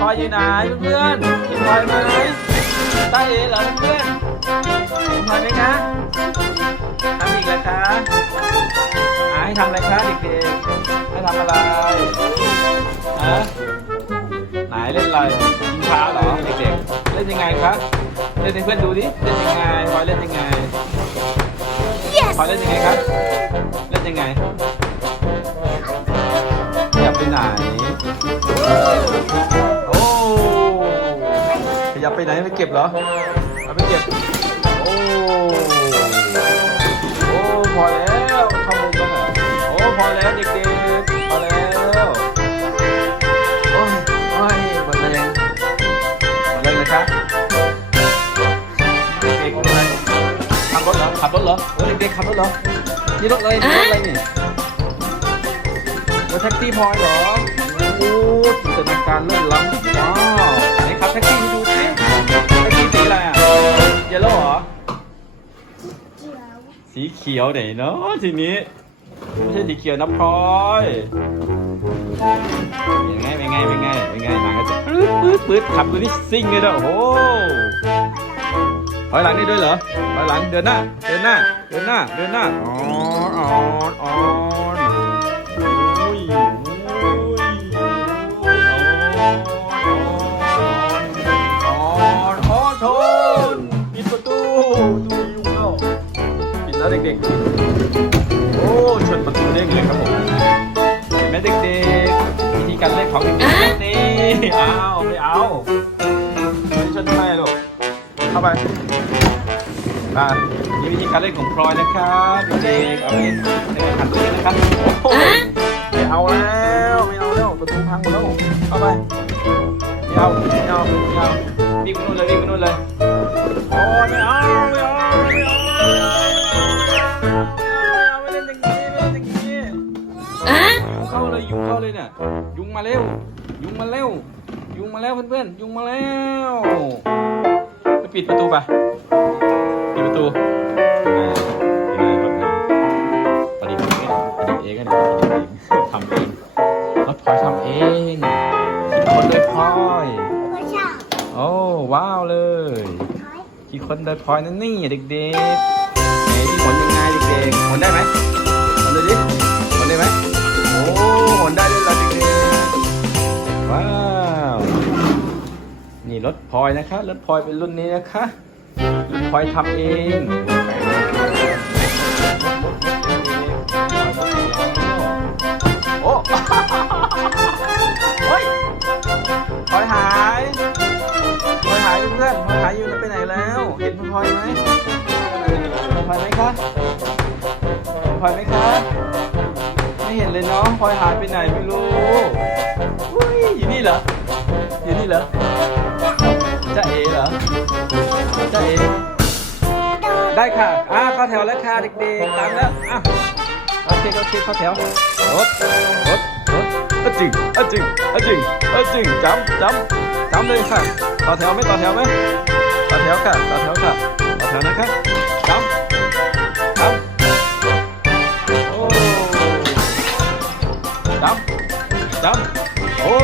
พลอยอยู่ไหนเพื่อนๆมีพลอยไหมตาเอ๋เหรอเพื่อนมีพลอยไหมคะทำอีกแล้วคะอ่าให้ทำอะไรคะเด็กๆให้ทำอะไรฮะไหนเล่นอะไรยิงช้าเหรอเด็กๆเล่นยังไงคะเล่นให้เพื่อนดูดิเล่นยังไงพลอยเล่นยังไง yes พลอยเล่นยังไงครับเล่นยังไงขยับไปไหนโอยับไปไหนไปเก็บเหรอเอาไปเก็บ โอ้ โอ้พอแล้วเข้ามุมแล้วเหรอโอ้พอแล้วเด็กๆพอแล้วโอ้ยโอ้ยหมดแรงหมดแรงเลยครับเด็กๆอะไรขับรถเหรอขับรถเหรอโอ้เด็กๆขับรถเหรอนี่รถอะไรนี่รถอะไรนี่รถแท็กซี่พอยเหรอโอ้จินตนาการเลื่อนล้ำว้า ยลโล่เหรอเขียวสีเขียวไหนเนาะทีนี้ ไม่ใช่สีเขียวนะพลอยเป็นไงเป็นไงเป็นไงเป็นไงหนังก็จะปื๊ดปื๊ดปื๊ดขับตัวนี้ซิ่งเลยนะโอ้โหถอยหลังนี่ด้วยเหรอถอยหลังเดินหน้า เดินหน้า เดินหน้า เดินหน้าอ๋ออ๋ออ๋อ เด็กๆ โอ้ชนประตูเด้งเลยครับผม เห็นไหมเด็กๆ วิธีการเล่นของเด็กๆนี่เอาไม่เอาไม่ชนทำไมลูก เข้าไปมานี่วิธีการเล่นของพลอยนะครับเด็กๆเอาไปเล่นในการขันตัวนี้นะครับโอ้โหไม่เอาแล้วไม่เอาแล้วประตูพังหมดแล้วเข้าไปไม่เอาไม่เอาไม่เอาวิ่งไปนู่นเลยวิ่งไปนู่นเลยโอ้ยไม่เอาไม่เอาไม่เอา เข้าเลยยุงเข้าเลยเนี่ยยุงมาเร็ว ยุงมาเร็ว ยุงมาแล้วเพื่อนๆยุงมาแล้วไปปิดประตูไปปิดประตูอ่าปิดเลยรถนะพอดีผมเองพอดีเองกันทำเองรถพลอยทำเองคิดคนโดยพลอยก็ชอบโอ้ว้าวเลยถอยกี่คนโดยพลอยนั่นนี่เด็กๆไหนที่หมุนยังไงเด็กๆหมุนได้ไหมหมุนเลยดิหมุนได้ไหมโอ้ ว้าว นี่รถพลอยนะคะรถพลอยเป็นรุ่นนี้นะคะรุ่นพลอยทำเองโอ้ยพลอยหายพลอยหายเพื่อนพลอยหายอยู่ไปไหนแล้ว เห็นพลอยไหมพลอยไหมคะพลอยไหมคะไม่เห็นเลยเนาะพลอยหายไปไหนไม่รู้ อยู่นี่เหรอ อยู่นี่เหรอจ้าเอ๋เหรอจ้าเอ๋ได้ค่ะ อ่าเข้าแถวแล้วค่ะเด็กๆ ตามแล้ว อะโอเคโอเคเข้าแถวรถรถรถอะจึงอะจึงอะจึงอะจึงจำจำจำเลยค่ะ ต่อแถวไหมต่อแถวไหมต่อแถวค่ะ ต่อแถวค่ะ ต่อแถวนะคะจำจำโอ้จำจำ โอ้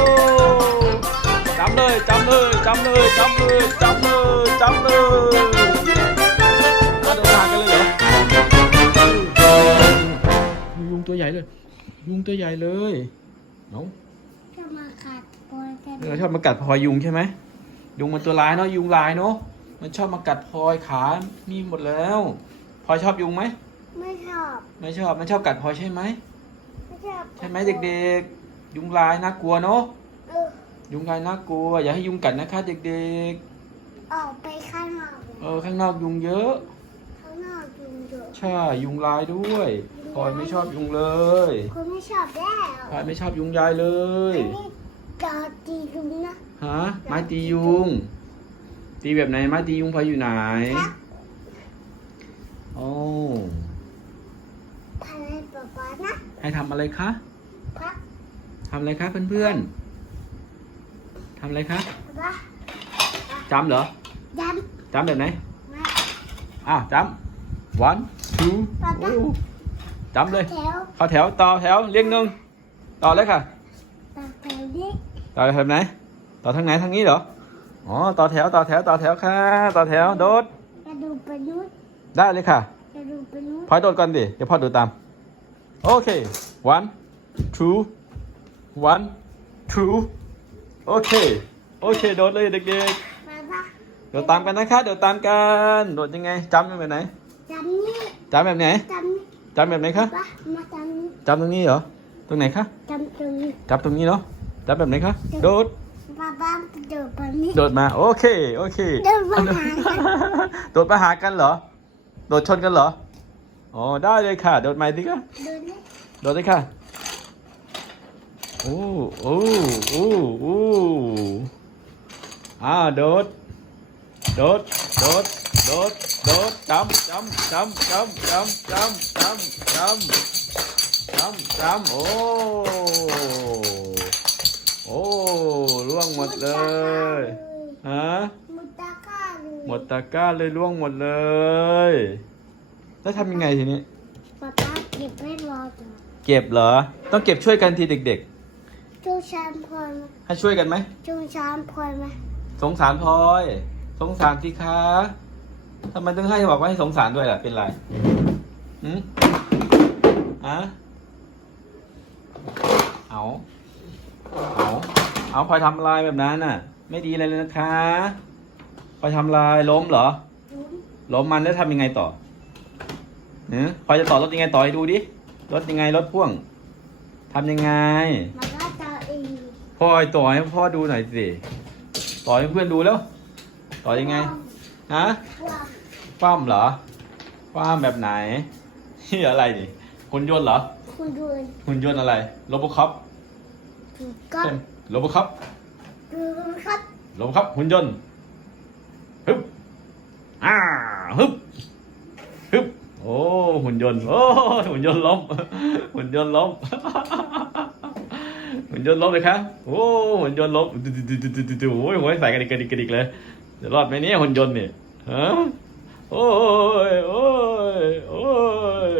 จำเลยจำเลยจำเลยจำเลยจำเลยจำเลยมาเดินทางกันเลยเหรอยุงตัวใหญ่เลย ยุงตัวใหญ่เลยเนาะจะมาขัดกอนกันเออชอบมากัดพลอยยุงใช่ไหมยุงมันตัวร้ายเนาะยุงลายเนาะมันชอบมากัดพลอยขามีหมดแล้วพลอยชอบยุงไหมไม่ชอบ ไม่ชอบมันชอบกัดพลอยใช่ไหมไม่ชอบใช่ไหมเด็กๆ ยุงลายน่ากลัวเนาะเออยุงลายน่ากลัว อย่าให้ยุงกัดนะคะ เด็กออกไปข้างนอกๆ เออ ข้างนอกยุงเยอะ ข้างนอกยุงเยอะใช่ ยุงลายด้วยพลอยไม่ชอบยุงเลยคนไม่ชอบแล้วพลอยไม่ชอบยุงยายเลยอันนี้จอตียุงนะฮะ ไม้ตียุง ตีแบบไหน ไม้ตียุงพออยู่ไหนครับโอ้พายป๊าป๊านะ ให้ทำอะไรคะครับ ทำอะไรคะเพื่อนๆทำอะไรคะป๊าจำเหรอยันจำแบบไหนมาอ้าวจำ one two โอ้จำเลยแถวเข้าแถวต่อแถวเรียงหนึ่งต่อเลยค่ะตาแถวนี้ต่อแบบไหน ต่อทางไหนทางนี้เหรออ๋อต่อแถวต่อแถวต่อแถวค่ะ ต่อแถวโดดกระดูกไปนู้นได้เลยค่ะกระดูกไปนู้นพลอยโดดก่อนดิเดี๋ยวพ่อโดดตามโอเค one two one two โอเค โอเค โดดเลยเด็กมาปะๆโดดตามกันนะคะโดดตามกัน โดดยังไงจำแบบไหนจำนี่จำแบบไหนจำนี่จำแบบไหนคะปะมาจำนี่จำตรงนี้เหรอ ตรงไหนคะจำตรงนี้จำตรงนี้เนาะจำแบบไหนคะ โดดป้าป้ากระโดดไปนี่ โดดมา โอเค โอเค โดดมาหากัน โดดมาหากันเหรอ โดดชนกันเหรอ อ๋อ ได้เลยค่ะ โดดใหม่ดิคะเดินนี่โดดเลยค่ะ โอ้โอ้โอ้โอ้อ่าโดด โดด โดด โดด โดดจำจำจำจำจำจำจำจำจำจำโอ้โอ้ล่วงหมดเลยฮะมุตาก้าเลยหมดตะกร้าเลยล่วงหมดเลย แล้วทำยังไงทีนี้ป้าป้าเก็บไม่รอจ้ะเก็บเหรอ ต้องเก็บช่วยกันทีเด็ก จูชามพลอยไหมๆให้ช่วยกันไหมจูชามพลอยไหมสงสารพลอย สงสารสิคะทำไมต้องให้บอกว่าให้สงสารด้วยล่ะ เป็นไรหืมอะเอา เอา เอาพลอยทำลายแบบนั้นน่ะ ไม่ดีเลยเลยนะคะพลอยทำลายล้มเหรอลุ้นล้มมันแล้วทำยังไงต่อเนะพลอยจะต่อรถยังไงต่อให้ดูดิ รถยังไงรถพ่วงทำยังไง มันก็จะเอง พลอยต่อให้พ่อดูหน่อยสิต่อให้เพื่อนดูแล้ว ต่อยังไงฮะว่าคว่ำเหรอคว่ำแบบไหนนี่อะไรนี่หุ่นยนต์เหรอคุณดูหุ่นยนต์อะไรโรบอคอปถูกก็ใช่ไหมโรบอคอปดูครับโรบอคอปหุ่นยนต์ฮึบอ่าฮึบฮึบโอ้หุ่นยนต์โอ้หุ่นยนต์ล้มหุ่นยนต์ล้มหุ่ นยนต์ล้มเลยครับโอ้หุ่นยนต์ล้มดูดูดูดูดูดูโอ้ยหัวใส่กระดิกกระดิกกระดิกเลยจะรอดไหมเนี่ยหุ่นยนต์เนี่ยฮะโอ้ยโอ้ยโอ้ย